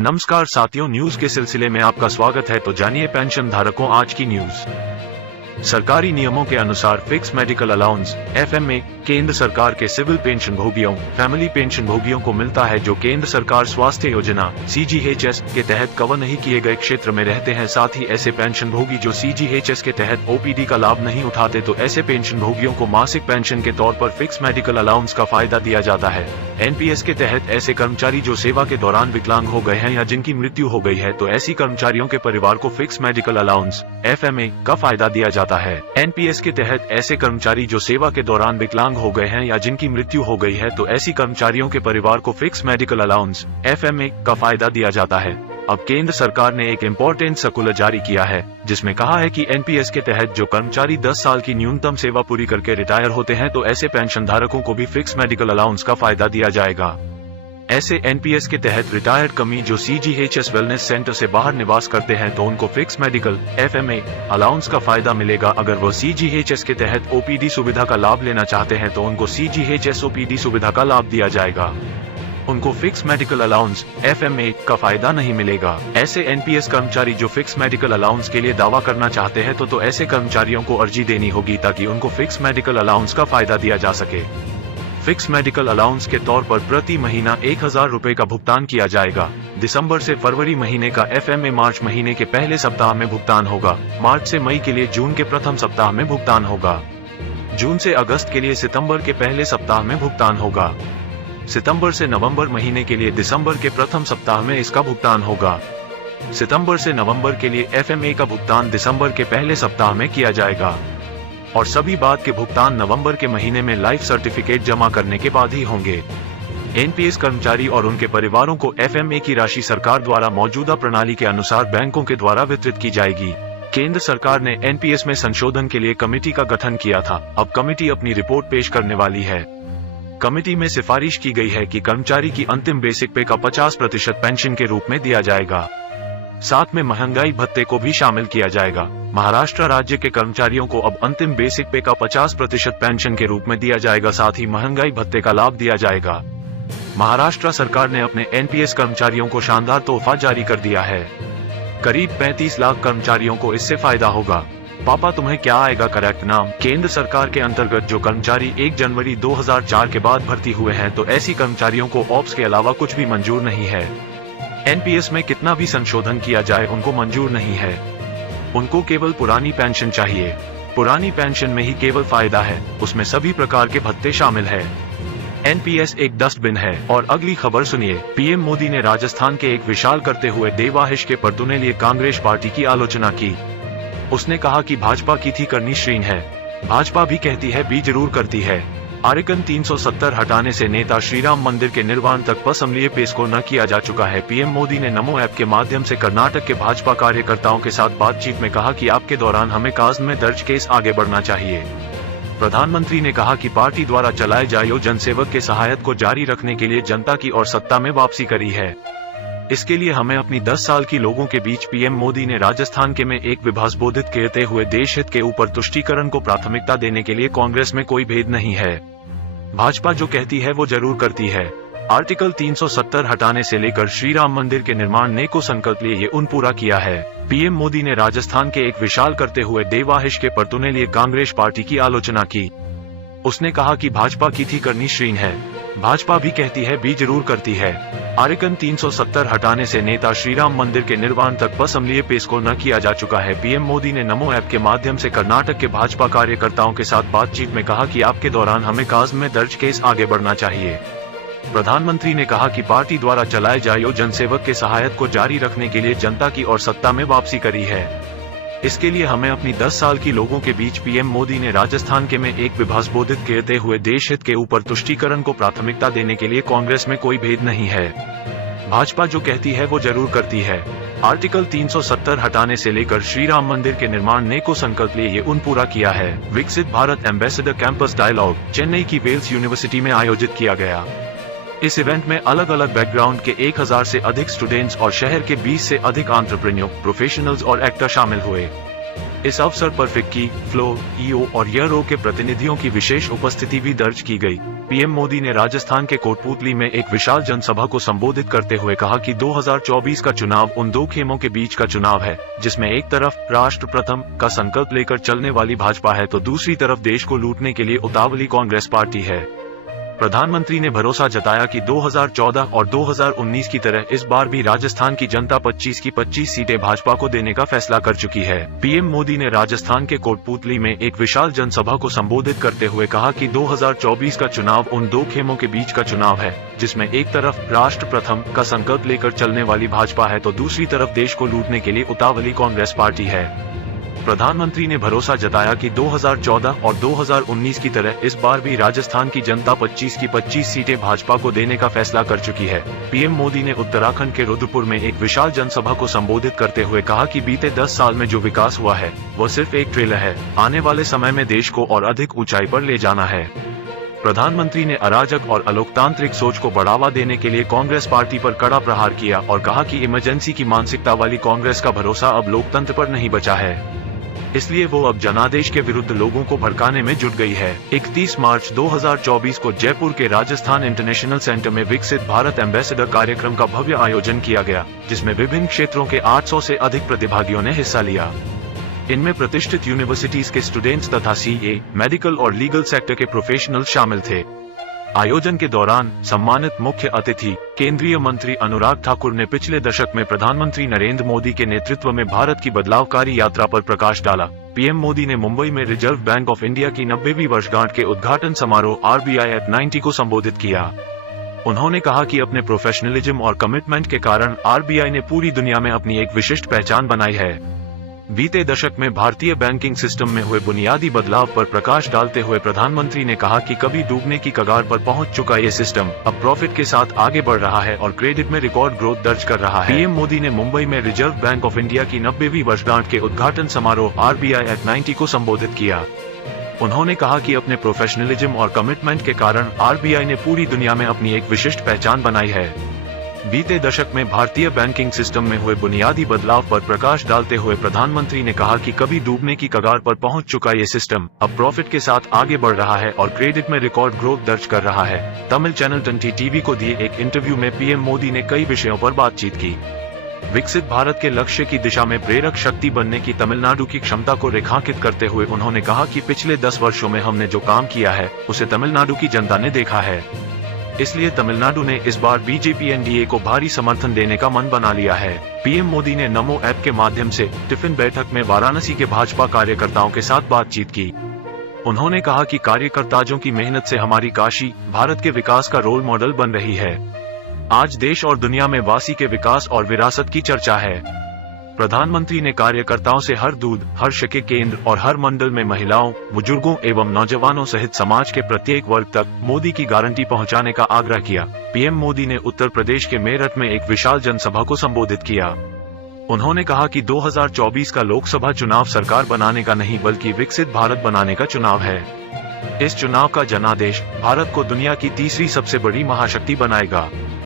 नमस्कार साथियों, न्यूज के सिलसिले में आपका स्वागत है। तो जानिए पेंशन धारकों आज की न्यूज। सरकारी नियमों के अनुसार फिक्स मेडिकल अलाउंस FMA केंद्र सरकार के सिविल पेंशन भोगियों, फैमिली पेंशन भोगियों को मिलता है जो केंद्र सरकार स्वास्थ्य योजना CGHS के तहत कवर नहीं किए गए क्षेत्र में रहते हैं। साथ ही ऐसे पेंशन भोगी जो CGHS के तहत OPD का लाभ नहीं उठाते तो ऐसे पेंशन भोगियों को मासिक पेंशन के तौर पर फिक्स मेडिकल अलाउंस का फायदा दिया जाता है। NPS के तहत ऐसे कर्मचारी जो सेवा के दौरान विकलांग हो गए हैं या जिनकी मृत्यु हो गई है तो ऐसी कर्मचारियों के परिवार को फिक्स मेडिकल अलाउंस FMA का फायदा दिया जाता है। NPS के तहत ऐसे कर्मचारी जो सेवा के दौरान विकलांग हो गए हैं या जिनकी मृत्यु हो गई है तो ऐसी कर्मचारियों के परिवार को फिक्स मेडिकल अलाउंस FMA का फायदा दिया जाता है। अब केंद्र सरकार ने एक इम्पोर्टेंट सर्कुलर जारी किया है जिसमें कहा है कि NPS के तहत जो कर्मचारी 10 साल की न्यूनतम सेवा पूरी करके रिटायर होते हैं तो ऐसे पेंशन धारकों को भी फिक्स मेडिकल अलाउंस का फायदा दिया जाएगा। ऐसे NPS के तहत रिटायर्ड कर्मी जो CGHS वेलनेस सेंटर से बाहर निवास करते हैं तो उनको फिक्स मेडिकल FMA अलाउंस का फायदा मिलेगा। अगर वो CGHS के तहत OPD सुविधा का लाभ लेना चाहते हैं तो उनको CGHS OPD सुविधा का लाभ दिया जाएगा। उनको फिक्स मेडिकल अलाउंस FMA का फायदा नहीं मिलेगा। ऐसे NPS कर्मचारी जो फिक्स मेडिकल अलाउंस के लिए दावा करना चाहते हैं तो ऐसे कर्मचारियों को अर्जी देनी होगी ताकि उनको फिक्स मेडिकल अलाउंस का फायदा दिया जा सके। फिक्स मेडिकल अलाउंस के तौर पर प्रति महीना 1000 रुपए का भुगतान किया जाएगा। दिसंबर से फरवरी महीने का FMA मार्च महीने के पहले सप्ताह में भुगतान होगा। मार्च से मई के लिए जून के प्रथम सप्ताह में भुगतान होगा। जून से अगस्त के लिए सितंबर के पहले सप्ताह में भुगतान होगा। सितंबर से नवंबर महीने के लिए दिसंबर के प्रथम सप्ताह में इसका भुगतान होगा। सितंबर से नवंबर के लिए FMA का भुगतान दिसंबर के पहले सप्ताह में किया जाएगा और सभी बाद के भुगतान नवंबर के महीने में लाइफ सर्टिफिकेट जमा करने के बाद ही होंगे। NPS कर्मचारी और उनके परिवारों को FMA की राशि सरकार द्वारा मौजूदा प्रणाली के अनुसार बैंकों के द्वारा वितरित की जाएगी। केंद्र सरकार ने NPS में संशोधन के लिए कमेटी का गठन किया था। अब कमेटी अपनी रिपोर्ट पेश करने वाली है। कमेटी में सिफारिश की गई है कि कर्मचारी की अंतिम बेसिक पे का 50% पेंशन के रूप में दिया जाएगा। साथ में महंगाई भत्ते को भी शामिल किया जाएगा। महाराष्ट्र राज्य के कर्मचारियों को अब अंतिम बेसिक पे का 50% पेंशन के रूप में दिया जाएगा। साथ ही महंगाई भत्ते का लाभ दिया जाएगा। महाराष्ट्र सरकार ने अपने NPS कर्मचारियों को शानदार तोहफा जारी कर दिया है। करीब 35 लाख कर्मचारियों को इससे फायदा होगा। पापा तुम्हें क्या आएगा करेक्ट नाम। केंद्र सरकार के अंतर्गत जो कर्मचारी 1 जनवरी 2004 के बाद भर्ती हुए हैं तो ऐसी कर्मचारियों को ऑप्स के अलावा कुछ भी मंजूर नहीं है। NPS में कितना भी संशोधन किया जाए उनको मंजूर नहीं है। उनको केवल पुरानी पेंशन चाहिए। पुरानी पेंशन में ही केवल फायदा है, उसमें सभी प्रकार के भत्ते शामिल है। NPS एक डस्टबिन है। और अगली खबर सुनिए। PM मोदी ने राजस्थान के एक विशाल करते हुए देवाहिश के परतूने लिए कांग्रेस पार्टी की आलोचना की। उसने कहा कि भाजपा की थी करनी श्रीन है, भाजपा भी कहती है भी जरूर करती है। आर्टिकल 370 हटाने से नेता श्रीराम मंदिर के निर्माण तक असम्बली पेश को न किया जा चुका है। PM मोदी ने नमो ऐप के माध्यम से कर्नाटक के भाजपा कार्यकर्ताओं के साथ बातचीत में कहा कि आपके दौरान हमें काज में दर्ज केस आगे बढ़ना चाहिए। प्रधानमंत्री ने कहा कि पार्टी द्वारा चलाए जाए जनसेवक के सहायता को जारी रखने के लिए जनता की और सत्ता में वापसी करी है। इसके लिए हमें अपनी 10 साल की लोगों के बीच PM मोदी ने राजस्थान के में एक विभाजबोधित कहते हुए देश हित के ऊपर तुष्टीकरण को प्राथमिकता देने के लिए कांग्रेस में कोई भेद नहीं है। भाजपा जो कहती है वो जरूर करती है। आर्टिकल 370 हटाने से लेकर श्री राम मंदिर के निर्माण ने को संकल्प लिए ये उन पूरा किया है। PM मोदी ने राजस्थान के एक विशाल करते हुए देवाहिश के परतूने लिए कांग्रेस पार्टी की आलोचना की। उसने कहा कि भाजपा की थी करनी श्रीन है, भाजपा भी कहती है भी जरूर करती है। आर्टिकल 370 हटाने से नेता श्रीराम मंदिर के निर्माण तक असम्बली पेश को न किया जा चुका है। PM मोदी ने नमो ऐप के माध्यम से कर्नाटक के भाजपा कार्यकर्ताओं के साथ बातचीत में कहा कि आपके दौरान हमें काज में दर्ज केस आगे बढ़ना चाहिए। प्रधानमंत्री ने कहा कि पार्टी द्वारा चलाए जाए जनसेवक के सहायता को जारी रखने के लिए जनता की और सत्ता में वापसी करी है। इसके लिए हमें अपनी 10 साल की लोगों के बीच PM मोदी ने राजस्थान के में एक विभाजबोधित कहते हुए देश हित के ऊपर तुष्टीकरण को प्राथमिकता देने के लिए कांग्रेस में कोई भेद नहीं है। भाजपा जो कहती है वो जरूर करती है। आर्टिकल 370 हटाने से लेकर श्री राम मंदिर के निर्माण ने को संकल्प लिए ये उन पूरा किया है। विकसित Bharat ambassador campus dialogue Chennai की वेल्स यूनिवर्सिटी में आयोजित किया गया। इस इवेंट में अलग अलग बैकग्राउंड के 1000 से अधिक स्टूडेंट्स और शहर के 20 से अधिक एंटरप्रेन्योर, प्रोफेशनल्स और एक्टर शामिल हुए। इस अवसर पर फिक्की, फ्लो, EO और YRO के प्रतिनिधियों की विशेष उपस्थिति भी दर्ज की गई। पीएम मोदी ने राजस्थान के कोटपूतली में एक विशाल जनसभा को संबोधित करते हुए कहा कि 2024 का चुनाव उन दो खेमों के बीच का चुनाव है, जिसमें एक तरफ राष्ट्र प्रथम का संकल्प लेकर चलने वाली भाजपा है तो दूसरी तरफ देश को लूटने के लिए उतावली कांग्रेस पार्टी है। प्रधानमंत्री ने भरोसा जताया कि 2014 और 2019 की तरह इस बार भी राजस्थान की जनता 25 की 25 सीटें भाजपा को देने का फैसला कर चुकी है। पीएम मोदी ने राजस्थान के कोटपूतली में एक विशाल जनसभा को संबोधित करते हुए कहा कि 2024 का चुनाव उन दो खेमों के बीच का चुनाव है, जिसमें एक तरफ राष्ट्र प्रथम का संकल्प लेकर चलने वाली भाजपा है तो दूसरी तरफ देश को लूटने के लिए उतावली कांग्रेस पार्टी है। प्रधानमंत्री ने भरोसा जताया कि 2014 और 2019 की तरह इस बार भी राजस्थान की जनता 25 की 25 सीटें भाजपा को देने का फैसला कर चुकी है। पीएम मोदी ने उत्तराखंड के रुद्रपुर में एक विशाल जनसभा को संबोधित करते हुए कहा कि बीते 10 साल में जो विकास हुआ है वह सिर्फ एक ट्रेलर है, आने वाले समय में देश को और अधिक ऊंचाई पर ले जाना है। प्रधानमंत्री ने अराजक और अलोकतांत्रिक सोच को बढ़ावा देने के लिए कांग्रेस पार्टी पर कड़ा प्रहार किया और कहा कि इमरजेंसी की मानसिकता वाली कांग्रेस का भरोसा अब लोकतंत्र पर नहीं बचा है, इसलिए वो अब जनादेश के विरुद्ध लोगों को भड़काने में जुट गई है। 31 मार्च 2024 को जयपुर के राजस्थान इंटरनेशनल सेंटर में विकसित भारत एम्बेसडर कार्यक्रम का भव्य आयोजन किया गया, जिसमें विभिन्न क्षेत्रों के 800 से अधिक प्रतिभागियों ने हिस्सा लिया। इनमें प्रतिष्ठित यूनिवर्सिटीज के स्टूडेंट्स तथा सीए, मेडिकल और लीगल सेक्टर के प्रोफेशनल शामिल थे। आयोजन के दौरान सम्मानित मुख्य अतिथि केंद्रीय मंत्री अनुराग ठाकुर ने पिछले दशक में प्रधानमंत्री नरेंद्र मोदी के नेतृत्व में भारत की बदलावकारी यात्रा पर प्रकाश डाला। पीएम मोदी ने मुंबई में रिजर्व बैंक ऑफ इंडिया की 90वीं वर्षगांठ के उद्घाटन समारोह RBI at 90 को संबोधित किया। उन्होंने कहा कि अपने प्रोफेशनलिज्म और कमिटमेंट के कारण RBI ने पूरी दुनिया में अपनी एक विशिष्ट पहचान बनाई है। बीते दशक में भारतीय बैंकिंग सिस्टम में हुए बुनियादी बदलाव पर प्रकाश डालते हुए प्रधानमंत्री ने कहा कि कभी डूबने की कगार पर पहुंच चुका ये सिस्टम अब प्रॉफिट के साथ आगे बढ़ रहा है और क्रेडिट में रिकॉर्ड ग्रोथ दर्ज कर रहा है। पीएम मोदी ने मुंबई में रिजर्व बैंक ऑफ इंडिया की 90वीं वर्षगांठ के उद्घाटन समारोह RBI at 90 को संबोधित किया। उन्होंने कहा कि अपने प्रोफेशनलिज्म और कमिटमेंट के कारण RBI ने पूरी दुनिया में अपनी एक विशिष्ट पहचान बनाई है। बीते दशक में भारतीय बैंकिंग सिस्टम में हुए बुनियादी बदलाव पर प्रकाश डालते हुए प्रधानमंत्री ने कहा कि कभी डूबने की कगार पर पहुंच चुका ये सिस्टम अब प्रॉफिट के साथ आगे बढ़ रहा है और क्रेडिट में रिकॉर्ड ग्रोथ दर्ज कर रहा है। तमिल चैनल टंटी टीवी को दिए एक इंटरव्यू में पीएम मोदी ने कई विषयों पर बातचीत की। विकसित भारत के लक्ष्य की दिशा में प्रेरक शक्ति बनने की तमिलनाडु की क्षमता को रेखांकित करते हुए उन्होंने कहा कि पिछले 10 वर्षों में हमने जो काम किया है उसे तमिलनाडु की जनता ने देखा है, इसलिए तमिलनाडु ने इस बार बीजेपी एनडीए को भारी समर्थन देने का मन बना लिया है। पीएम मोदी ने नमो ऐप के माध्यम से टिफिन बैठक में वाराणसी के भाजपा कार्यकर्ताओं के साथ बातचीत की। उन्होंने कहा कि कार्यकर्ताओं की मेहनत से हमारी काशी भारत के विकास का रोल मॉडल बन रही है। आज देश और दुनिया में वासी के विकास और विरासत की चर्चा है। प्रधानमंत्री ने कार्यकर्ताओं से हर दूध, हर शके केंद्र और हर मंडल में महिलाओं, बुजुर्गों एवं नौजवानों सहित समाज के प्रत्येक वर्ग तक मोदी की गारंटी पहुंचाने का आग्रह किया। पीएम मोदी ने उत्तर प्रदेश के मेरठ में एक विशाल जनसभा को संबोधित किया। उन्होंने कहा कि 2024 का लोकसभा चुनाव सरकार बनाने का नहीं बल्कि विकसित भारत बनाने का चुनाव है। इस चुनाव का जनादेश भारत को दुनिया की तीसरी सबसे बड़ी महाशक्ति बनाएगा।